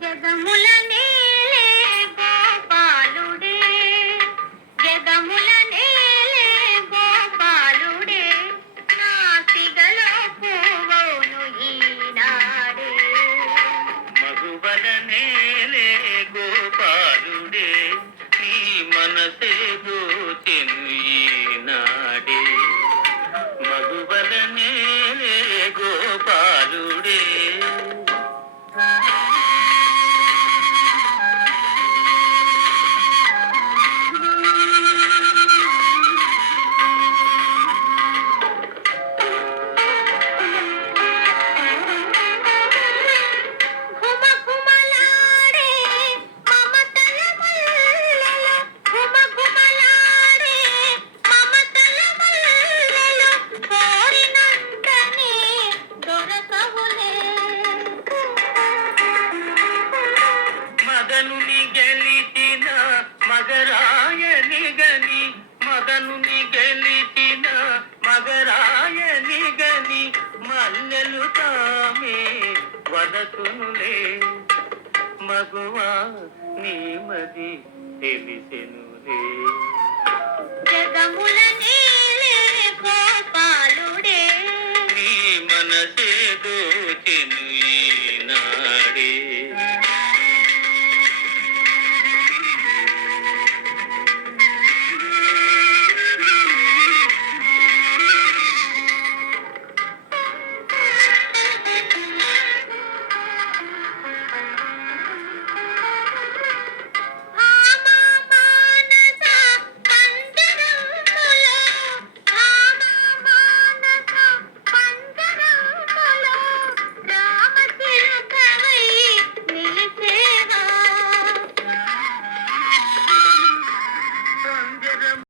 జగముల నేలే గోపాలుడే జగముల నేలే గోపాలుడే నాసిగలో పూవోను ఈనాడే మగువల నేలే గోపాలుడే నీ మనసే దోచెను ఈనాడే మగువల నేలే గోపాలుడే ఘుమఘుమలాడే మమతల మల్లెలు ఘుమఘుమలాడే మమతల మల్లెలు కోరినంతనే దొరకవులే మదనుని గెలిచిన మగరాయని గని మదనుని గెలిచిన మగరాయని గని మల్లెలు తామే వదతునులే మగువా నీమది తెలిసెనులే జగముల నేలే గోపాలుడే నీ మనసే దోచెను ఈనా